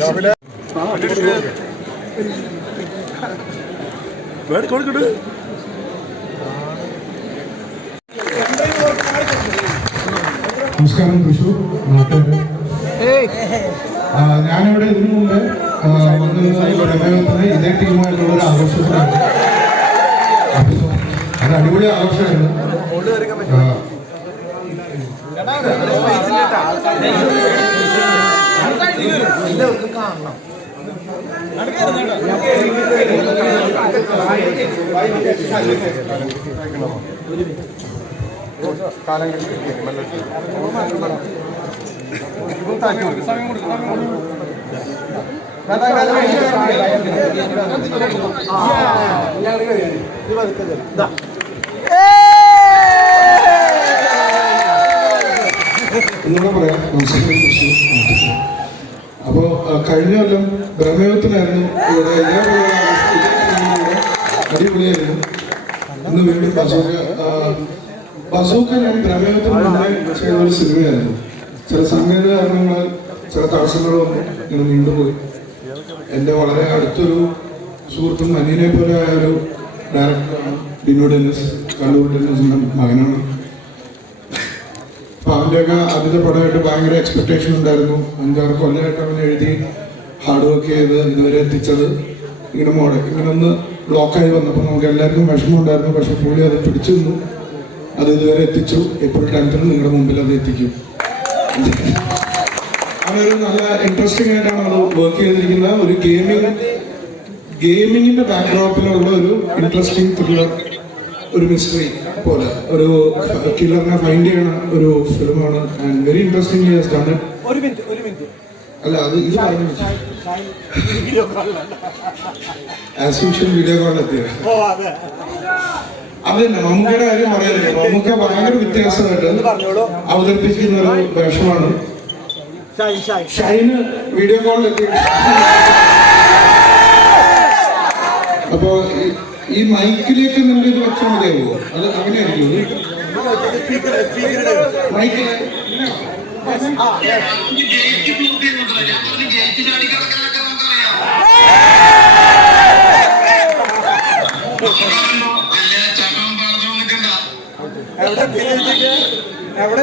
രാവിലെ. നമസ്കാരം തൃശൂർ നാട്ടുകാർ ഞാനിവിടെ ഇതിനു മുമ്പ് വന്നിരുന്ന പ്രമേയത്തിന് ഇതേ ടീമായിട്ടുള്ള ഒരു അടിപൊളി ആഘോഷമായിരുന്നു ആ, കാലം കിട്ടി മെല്ലെ ഒന്നുകൂടെ പറയാം. നമസ്കാരം കുറിച്ച് നാട്ടുകാര്. അപ്പോ കഴിഞ്ഞ കൊല്ലം ബ്രഹ്മയോഗത്തിനായിരുന്നു ഇവിടെ ഇതേപോലെ അടിപൊളിയായിരുന്നു. ഇന്ന് വീണ്ടും ബസൂക്ക ബസൂക്ക ഞാൻ ബ്രഹ്മയുഗത്തിന് മുന്നേ ചെയ്ത ഒരു സിനിമയായിരുന്നു. ചില സംഗീത കാരണങ്ങളാൽ ചില തടസ്സങ്ങൾ വന്നു ഇങ്ങനെ നീണ്ടുപോയി. എന്റെ വളരെ അടുത്തൊരു സുഹൃത്തും അനിയനെ പോലെ ആയ ഒരു ഡയറക്ടറാണ് ബിനു ഡെന്നിസ്. കണ്ണൂർ ഡെന്നിസിന്റെ മകനാണ്. അവന്റെയൊക്കെ ആദ്യത്തെ പടമായിട്ട് ഭയങ്കര എക്സ്പെക്ടേഷൻ ഉണ്ടായിരുന്നു. അഞ്ചാറ് കൊല്ലമായിട്ട് അവൻ എഴുതി ഹാർഡ് വർക്ക് ചെയ്ത് ഇതുവരെ എത്തിച്ചത് ഇങ്ങനെ മോഡൽ ഇങ്ങനെ ഒന്ന് ബ്ലോക്കായി വന്നപ്പോൾ നമുക്ക് എല്ലാവർക്കും വിഷമം ഉണ്ടായിരുന്നു. പക്ഷെ പുള്ളി അത് പിടിച്ചു നിന്നു. അത് ഇതുവരെ എത്തിച്ചു. ഏപ്രിൽ ടെൻത്തിൽ നിങ്ങളുടെ മുമ്പിൽ അത് എത്തിക്കും. അവനൊരു നല്ല ഇൻട്രസ്റ്റിംഗ് ആയിട്ടാണ് അത് വർക്ക് ചെയ്തിരിക്കുന്ന ഒരു ഗെയിമിംഗ് ഗെയിമിങ്ങിന്റെ ബാക്ക്ഡ്രോപ്പിലുള്ള ഒരു ഇൻട്രസ്റ്റിംഗ് ത്രില്ലർ ഒരു മിസ്റ്ററി പോലെ. ഒരു കില്ലറിനെ ഫൈൻഡ് ചെയ്യണ ഒരു ഫിലിമാണ് ആൻഡ് വെരി ഇൻട്രസ്റ്റിംഗ് ആണ് ഒരു മിനിറ്റ് ഒരു മിനിറ്റ് അല്ല അത് ഇത് പറഞ്ഞു ആസ് യൂഷ്വൽ വീഡിയോ കോളിലെത്തിയ അതെ. തന്നെ മമ്മൂക്കയുടെ കാര്യം പറയാനില്ല? മമ്മൂക്ക ഭയങ്കര വ്യത്യാസമായിട്ട് അവതരിപ്പിക്കുന്ന ഒരു വേഷമാണ്. ഷൈന് വീഡിയോ കോളിലെത്തി അപ്പോ ഈ- മൈക്കിലേക്ക് നിന്റെ ഒരു പക്ഷം മതിയാവോ? അത് അങ്ങനെയായിരിക്കും മൈക്കിൽ എവിടെ എവിടെ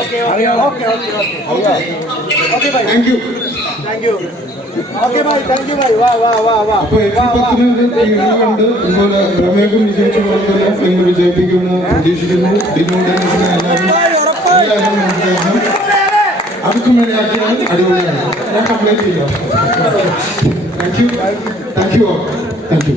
okay okay bye thank you thank you okay bye thank you bye വാ വാ വാ വാ അപ്പൊ എഫ് പത്തിന് നിങ്ങൾ കണ്ട് ഇതുപോലെ പ്രമേയം വിജയിച്ച പോലെ തന്നെ നിങ്ങൾ വിജയിപ്പിക്കുമെന്ന് പ്രതീക്ഷിക്കുന്നു ഡിനോടെ എല്ലാവരും എല്ലാവരും മനസ്സിലാക്കണം അതൊക്കെ മതിയാക്കിയാൽ അടിപൊളിയാണ് ഞാൻ കംപ്ലൈന്റ് ചെയ്യാം thank you thank you thank you